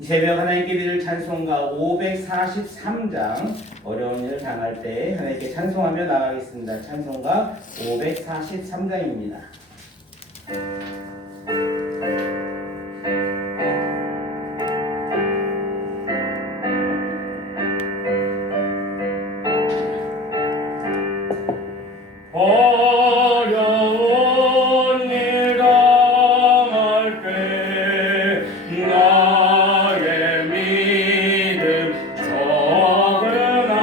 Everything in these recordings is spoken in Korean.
이 새벽 하나님께 드릴 찬송가 543장 어려운 일을 당할 때 하나님께 찬송하며 나가겠습니다. 찬송가 543장입니다. 어려운 일 당할 때 나의 믿음 적으나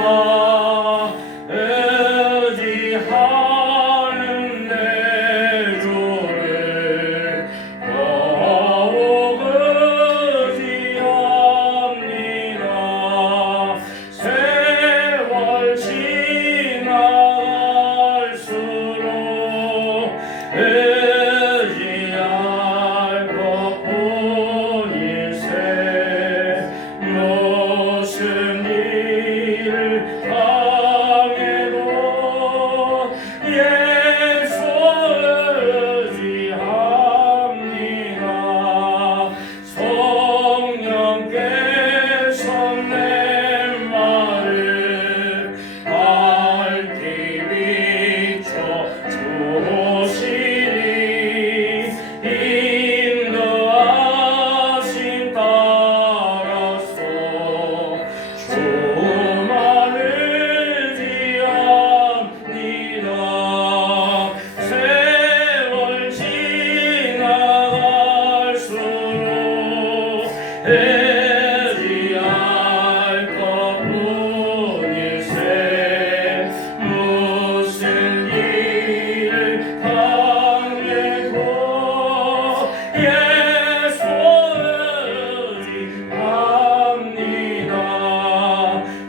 의지하는 내 주를 더욱 의지합니다. 세월 지나갈수록 의지할 것뿐일세. 무슨 일을 당해도 예수 의지합니다. 성령께서 내 말을 밝히 비춰 주시니 인도하심 따라서 주만 의지합니다. 세월 지나갈수록 의지할 것뿐일세. 무슨 일을 당해도 예수 의지합니다.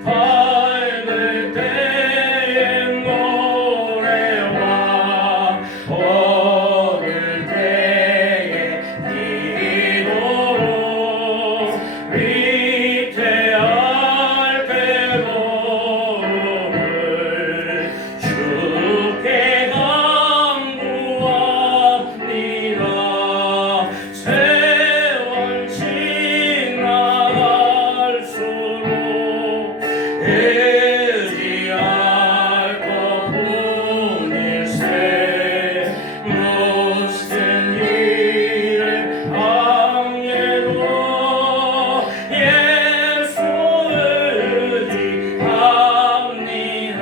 밝을 때의 노래와 어두울 때의 기도로 위태할 배도를 주께 간구합니다. 세월 지나갈수록 의지할 것뿐일세. 무슨 일을 당해도 예수 의지합니다.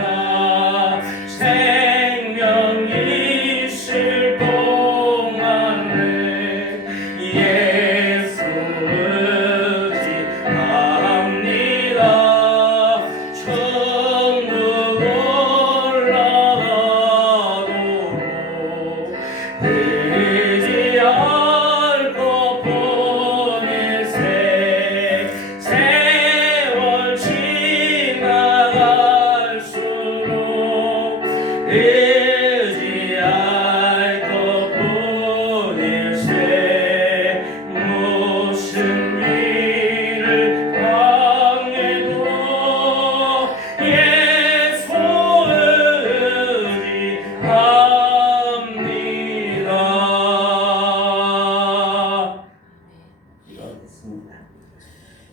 생명 있을 동안에 예수 의지합니다. 천국 올라가도록 의지할 것뿐일세. 세월 지나갈수록 의지할 것뿐일세. 무슨 일을 당해도 예수 의지합니다. 기도하겠습니다.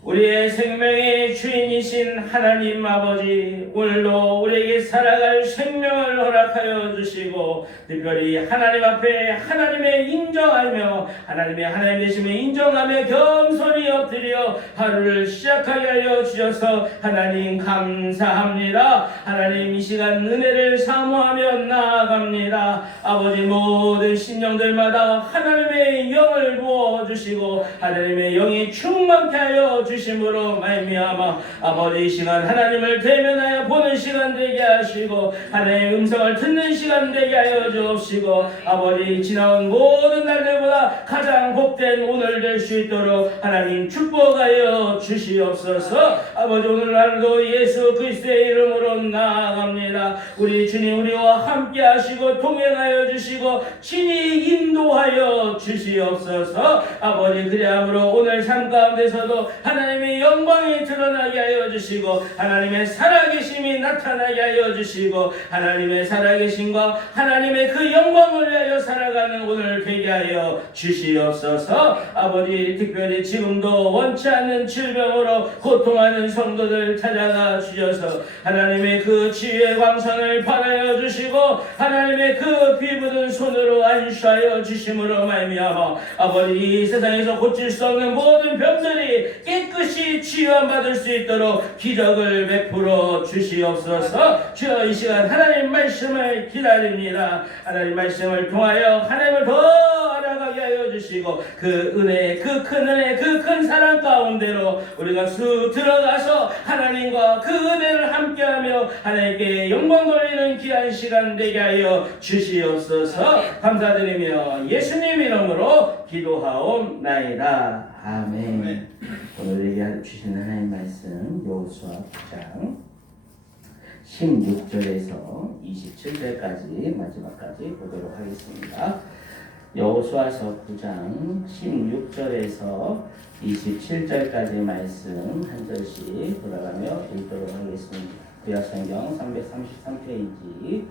우리의 생명의 주인이신 하나님 아버지, 오늘도 우리에게 살아갈 생명을 허락하여 주시고 특별히 하나님 앞에 하나님의 인정하며 하나님 되심을 인정하며 겸손히 엎드려 하루를 시작하게 하여 주셔서 하나님 감사합니다. 하나님 이 시간 은혜를 사모하며 나아갑니다. 아버지 모든 심령들마다 하나님의 영을 부어주시고 하나님의 영이 충만케 하여 주심으로 말미암아 아버지 이 시간 하나님을 대면하여 보는 시간 되게 하시고 하나님의 음성을 듣는 시간 되게 하여 주옵시고 아버지 지나온 모든 날들보다 가장 복된 오늘 될 수 있도록 하나님 축복하여 주시옵소서. 아버지 오늘날도 예수 그리스도의 이름으로 나아갑니다. 우리 주님 우리와 함께 하시고 동행하여 주시고 친히 인도하여 주시옵소서. 아버지 그리함으로 오늘 삶 가운데서도 하나님의 영광이 드러나게 하여 주시고 하나님의 살아계심이 나타나게 하여 주시고 하나님의 살아계심과 하나님의 그 영광을 위하여 살아가는 오늘 되게 하여 주시옵소서. 아버지 특별히 지금도 원치 않는 질병으로 고통하는 성도들 찾아가 주셔서 하나님의 그 치유의 광선을 발하여 주시고 하나님의 그 피부든 손으로 안수하여 주심으로 말미암아 아버지 이 세상에서 고칠 수 없는 모든 병들이 깨끗이 치유함 받을 수 있도록 기적을 베풀어 주시옵소서. 주여 이 시간 하나님 말씀을 기다립니다. 하나님 말씀을 통하여 하나님을 더 알아가게 하여 주시고 그 은혜 그 큰 은혜 그 큰 사랑 가운데로 우리가 쑥 들어가서 하나님과 그 은혜를 함께하며 하나님께 영광 돌리는 귀한 시간 되게 하여 주시옵소서. 감사드리며 예수님 이름으로 기도하옵나이다. 아멘. 오늘 주신 하나님 말씀 여호수아 9장 16절에서 27절까지 마지막까지 보도록 하겠습니다. 여호수아서 9장 16절에서 27절까지 말씀 한 절씩 돌아가며 읽도록 하겠습니다. 구약성경 333페이지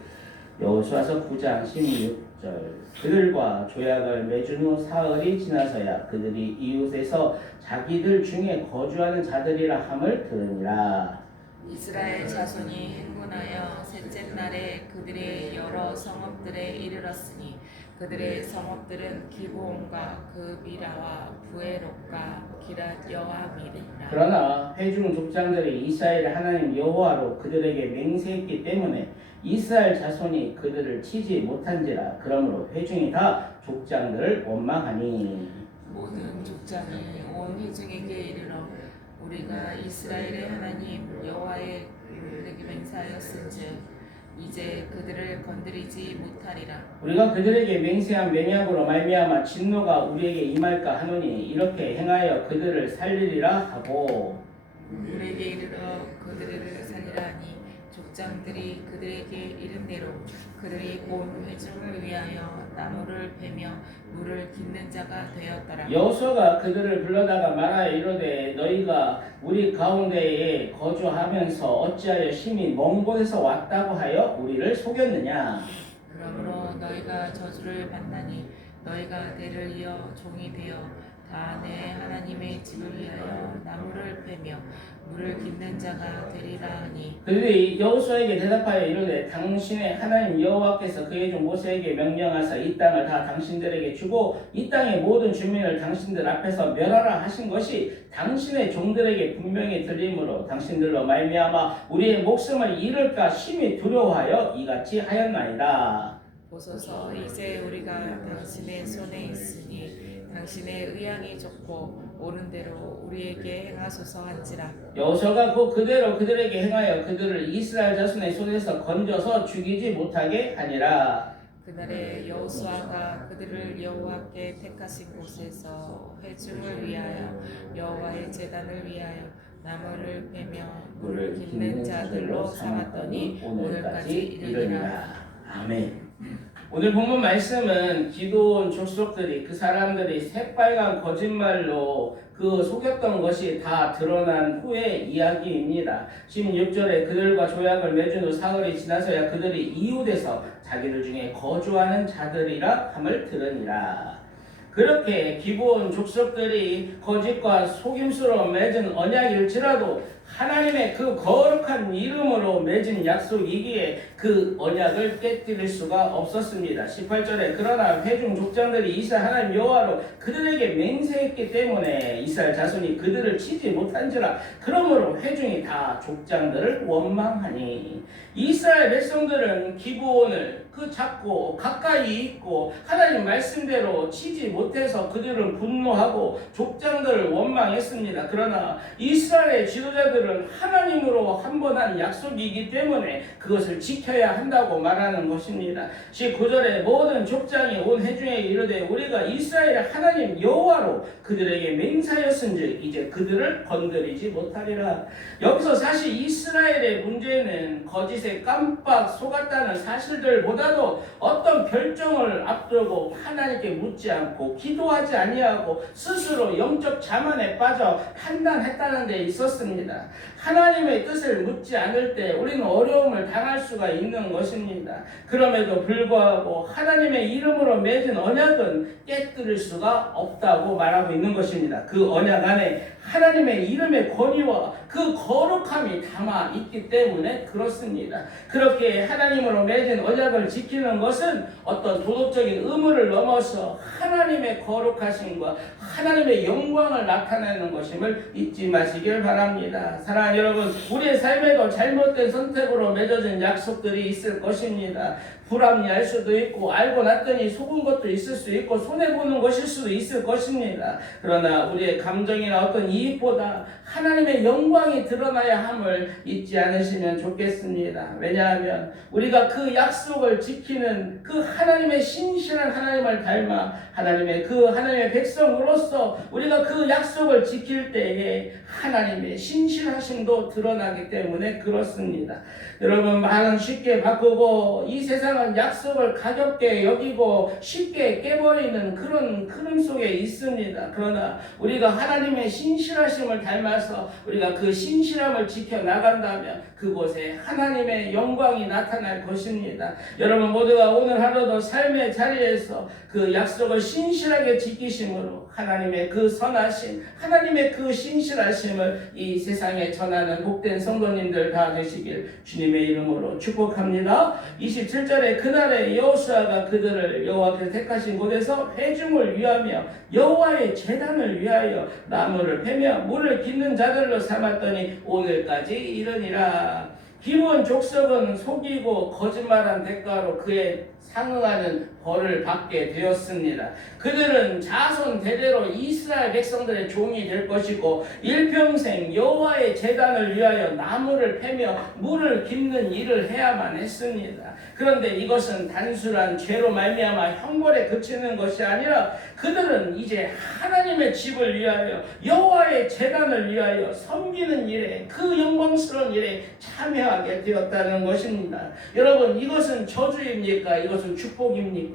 여호수아서 9장 16절. 그들과 조약을 맺은 후 사흘이 지나서야 그들이 이웃에서 자기들 중에 거주하는 자들이라 함을 들으니라. 이스라엘 자손이 행군하여 셋째 날에 그들의 여러 성읍들에 이르렀으니 그들의 성읍들은 기브온과 그 미라와 부에롯과 기랏 여아미리라. 그러나 회중 족장들이 이스라엘의 하나님 여호와로 그들에게 맹세했기 때문에 이스라엘 자손이 그들을 치지 못한지라. 그러므로 회중이 다 족장들을 원망하니 모든 족장이 온 회중에게 이르러 우리가 이스라엘의 하나님 여호와의 그들에게 맹세하였은즉 이제 그들을 건드리지 못하리라. 우리가 그들에게 맹세한 맹약으로 말미암아 진노가 우리에게 임할까 하노니 이렇게 행하여 그들을 살리리라 하고 우리에게 이르러 그들을 살리라 하니 족장들이 그들에게 이른 대로 그들이 온 회중을 위하여 나무를 베며 물을 깃는 자가 되었더라. 여호수아가 그들을 불러다가 말하여 이르되 너희가 우리 가운데에 거주하면서 어찌하여 심히 먼 곳에서 왔다고 하여 우리를 속였느냐. 그러므로 너희가 저주를 받나니 너희가 대를 이어 종이 되어 다 내 하나님의 집을 위하여 나무를 베며 물을 깃는 자가 되리라 하니 그들이 여호수아에게 대답하여 이르되 당신의 하나님 여호와께서 그의 종 모세에게 명령하사 이 땅을 다 당신들에게 주고 이 땅의 모든 주민을 당신들 앞에서 멸하라 하신 것이 당신의 종들에게 분명히 들리므로 당신들로 말미암아 우리의 목숨을 잃을까 심히 두려워하여 이같이 하였나이다. 보소서 이제 우리가 당신의 손에 있으니 당신의 의향이 좋고 옳은 대로 우리에게 행하소서 한지라. 여호수아가 곧 그대로 그들에게 행하여 그들을 이스라엘 자손의 손에서 건져서 죽이지 못하게 하니라. 그날에 여호수아가 그들을 여호와께 택하신 곳에서 회중을 위하여 여호와의 제단을 위하여 나무를 베며 물을 깃는 자들로 삼았더니 오늘까지 이르니라. 아멘. 오늘 본문 말씀은 기도원 족속들이 그 사람들이 새빨간 거짓말로 그 속였던 것이 다 드러난 후의 이야기입니다. 16절에 그들과 조약을 맺은 후 사흘이 지나서야 그들이 이웃에서 자기들 중에 거주하는 자들이라 함을 들으니라. 그렇게 기브온 족속들이 거짓과 속임수로 맺은 언약일지라도 하나님의 그 거룩한 이름으로 맺은 약속이기에 그 언약을 깨뜨릴 수가 없었습니다. 18절에 그러나 회중 족장들이 이스라엘 하나님 여호와로 그들에게 맹세했기 때문에 이스라엘 자손이 그들을 치지 못한지라. 그러므로 회중이 다 족장들을 원망하니 이스라엘 백성들은 기브온을 잡고 가까이 있고 하나님 말씀대로 치지 못해서 그들은 분노하고 족장들을 원망했습니다. 그러나 이스라엘의 지도자들은 하나님으로 한 번 한 약속이기 때문에 그것을 지켜야 한다고 말하는 것입니다. 19절에 모든 족장이 온 회중에 이르되 우리가 이스라엘의 하나님 여호와로 그들에게 맹세하였은즉 이제 그들을 건드리지 못하리라. 여기서 사실 이스라엘의 문제는 거짓에 깜빡 속았다는 사실들보다도 어떤 결정을 앞두고 하나님께 묻지 않고 기도하지 아니하고 스스로 영적 자만에 빠져 판단했다는 데 있었습니다. 하나님의 뜻을 묻지 않을 때 우리는 어려움을 당할 수가 있는 것입니다. 그럼에도 불구하고 하나님의 이름으로 맺은 언약은 깨뜨릴 수가 없다고 말하고 있는 것입니다. 그 언약 안에 하나님의 이름의 권위와 그 거룩함이 담아 있기 때문에 그렇습니다. 그렇게 하나님으로 맺은 언약을 지키는 것은 어떤 도덕적인 의무를 넘어서 하나님의 거룩하심과 하나님의 영광을 나타내는 것임을 잊지 마시길 바랍니다. 사랑하는 여러분, 우리의 삶에도 잘못된 선택으로 맺어진 약속들이 있을 것입니다. 불합리할 수도 있고 알고 났더니 속은 것도 있을 수 있고 손해보는 것일 수도 있을 것입니다. 그러나 우리의 감정이나 어떤 이익보다 하나님의 영광이 드러나야 함을 잊지 않으시면 좋겠습니다. 왜냐하면 우리가 그 약속을 지키는 그 하나님의 신실한 하나님을 닮아 하나님의 백성으로서 우리가 그 약속을 지킬 때에 하나님의 신실하심도 드러나기 때문에 그렇습니다. 여러분, 말은 쉽게 바꾸고 이 세상은 약속을 가볍게 여기고 쉽게 깨버리는 그런 흐름 속에 있습니다. 그러나 우리가 하나님의 신실하심을 닮아서 우리가 그 신실함을 지켜나간다면 그곳에 하나님의 영광이 나타날 것입니다. 여러분 모두가 오늘 하루도 삶의 자리에서 그 약속을 신실하게 지키심으로 하나님의 그 선하심, 하나님의 그 신실하심을 이 세상에 전하는 복된 성도님들 다 되시길 주님의 이름으로 축복합니다. 27절에 그날에 여호수아가 그들을 여호와께서 택하신 곳에서 회중을 위하며 여호와의 제단을 위하여 나무를 패며 물을 깃는 자들로 삼았더니 오늘까지 이르니라. 기브온 족속은 속이고 거짓말한 대가로 그에 상응하는 벌을 받게 되었습니다. 그들은 자손 대대로 이스라엘 백성들의 종이 될 것이고 일평생 여호와의 제단을 위하여 나무를 패며 물을 깃는 일을 해야만 했습니다. 그런데 이것은 단순한 죄로 말미암아 형벌에 그치는 것이 아니라 그들은 이제 하나님의 집을 위하여 여호와의 제단을 위하여 섬기는 일에 그 영광스러운 일에 참여하게 되었다는 것입니다. 여러분, 이것은 저주입니까? 이것은 축복입니까?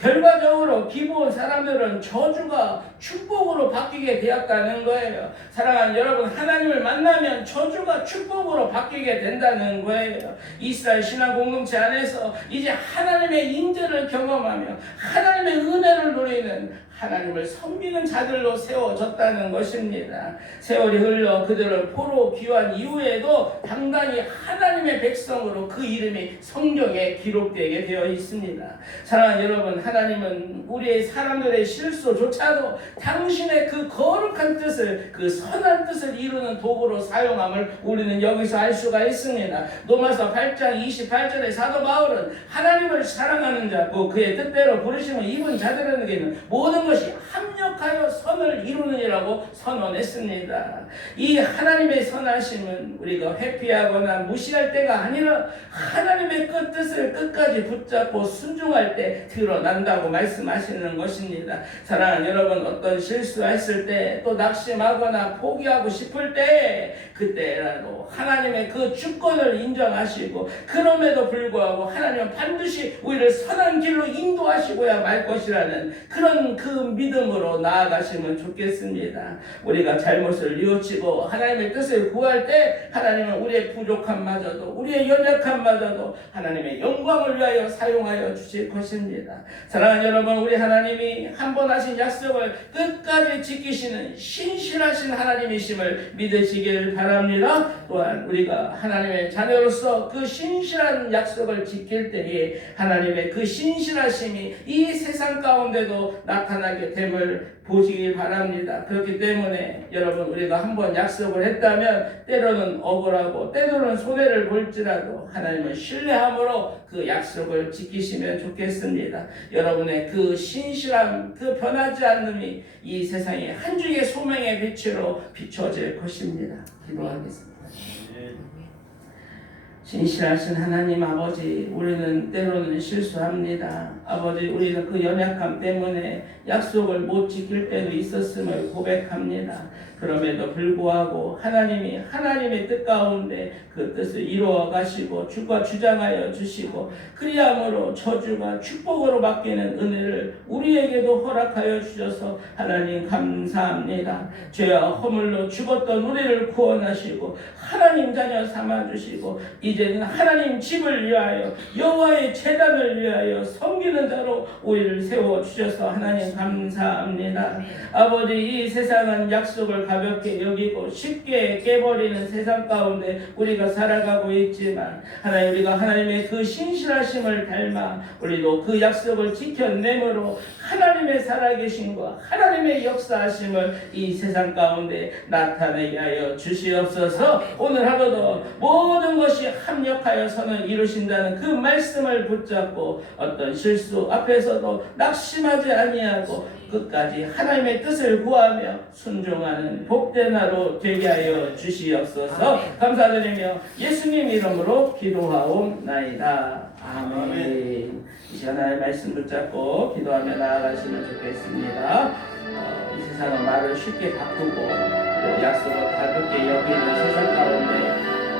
결과적으로 기브온 사람들은 저주가 축복으로 바뀌게 되었다는 거예요. 사랑하는 여러분, 하나님을 만나면 저주가 축복으로 바뀌게 된다는 거예요. 이스라엘 신앙 공동체 안에서 이제 하나님의 인재를 경험하며 하나님의 은혜를 누리는 하나님을 섬기는 자들로 세워졌다는 것입니다. 세월이 흘러 그들을 포로 귀환 이후에도 당당히 하나님의 백성으로 그 이름이 성경에 기록되게 되어 있습니다. 사랑하는 여러분, 하나님은 우리의 사람들의 실수조차도 당신의 그 거룩한 뜻을, 그 선한 뜻을 이루는 도구로 사용함을 우리는 여기서 알 수가 있습니다. 로마서 8장 28절에 사도 바울은 하나님을 사랑하는 자고 그의 뜻대로 부르심을 입은 자들에게는 모든 것이 합력하여 선을 이루느니라고 선언했습니다. 이 하나님의 선하심은 우리가 회피하거나 무시할 때가 아니라 하나님의 그 뜻을 끝까지 붙잡고 순종할 때 드러난다고 말씀하시는 것입니다. 사랑하는 여러분, 어떤 실수했을 때 또 낙심하거나 포기하고 싶을 때 그때라도 하나님의 그 주권을 인정하시고 그럼에도 불구하고 하나님은 반드시 우리를 선한 길로 인도하시고야 말 것이라는 그런 그 믿음으로 나아가시면 좋겠습니다. 우리가 잘못을 뉘우치고 하나님의 뜻을 구할 때 하나님은 우리의 부족함마저도 우리의 연약함마저도 하나님의 영광을 위하여 사용하여 주실 것입니다. 사랑하는 여러분, 우리 하나님이 한 번 하신 약속을 끝까지 지키시는 신실하신 하나님이심을 믿으시길 바랍니다. 또한 우리가 하나님의 자녀로서 그 신실한 약속을 지킬 때에 하나님의 그 신실하심이 이 세상 가운데도 나타나게 됩니다. 하나님을 보시기 바랍니다. 그렇기 때문에 여러분, 우리가 한번 약속을 했다면 때로는 억울하고 때로는 손해를 볼지라도 하나님을 신뢰함으로 그 약속을 지키시면 좋겠습니다. 여러분의 그 신실함, 그 변하지 않음이 이 세상에 한 줄기의 소명의 빛으로 비춰질 것입니다. 기도하겠습니다. 신실하신 하나님 아버지, 우리는 때로는 실수합니다. 아버지, 우리는 그 연약함 때문에 약속을 못 지킬 때도 있었음을 고백합니다. 그럼에도 불구하고 하나님이 하나님의 뜻 가운데 그 뜻을 이루어 가시고 주가 주장하여 주시고, 그리함으로 저주가 축복으로 바뀌는 은혜를 우리에게도 허락하여 주셔서 하나님 감사합니다. 죄와 허물로 죽었던 우리를 구원하시고 하나님 자녀 삼아주시고, 이제는 하나님 집을 위하여 여호와의 제단을 위하여 섬기는 자로 우리를 세워주셔서 하나님 감사합니다. 아버지, 이 세상은 약속을 가볍게 여기고 쉽게 깨버리는 세상 가운데 우리가 살아가고 있지만, 하나님, 우리가 하나님의 그 신실하심을 닮아 우리도 그 약속을 지켜내므로 하나님의 살아계심과 하나님의 역사하심을 이 세상 가운데 나타내게 하여 주시옵소서. 오늘 하루도 모든 것이 합력하여 선을 이루신다는 그 말씀을 붙잡고 어떤 실수 앞에서도 낙심하지 아니하고 끝까지 하나님의 뜻을 구하며 순종하는 복된 하루 되게 하여 주시옵소서. 감사드리며 예수님 이름으로 기도하옵나이다. 아멘. 이 시간에 말씀 붙잡고 기도하며 나아가시면 좋겠습니다. 이 세상은 말을 쉽게 바꾸고 또 약속을 가볍게 여기는 세상 가운데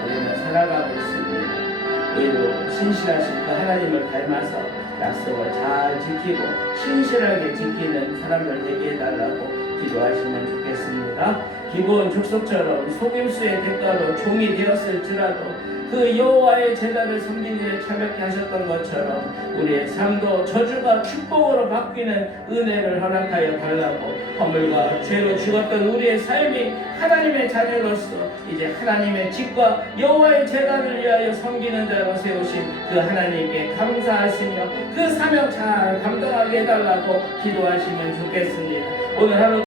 우리는 살아가고 있습니다. 우리도 신실하신 그 하나님을 닮아서 약속을 잘 지키고 신실하게 지키는 사람들 되게 해달라고 기도하시면 좋겠습니다. 기본 족속처럼 속임수의 대가로 종이 되었을지라도 그 여호와의 제단을 섬기는 일에 참여케 하셨던 것처럼 우리의 삶도 저주가 축복으로 바뀌는 은혜를 허락하여 달라고, 허물과 죄로 죽었던 우리의 삶이 하나님의 자녀로서 이제 하나님의 집과 여호와의 제단을 위하여 섬기는 자로 세우신 그 하나님께 감사하시며 그 사명 잘 감당하게 해달라고 기도하시면 좋겠습니다. 오늘 하루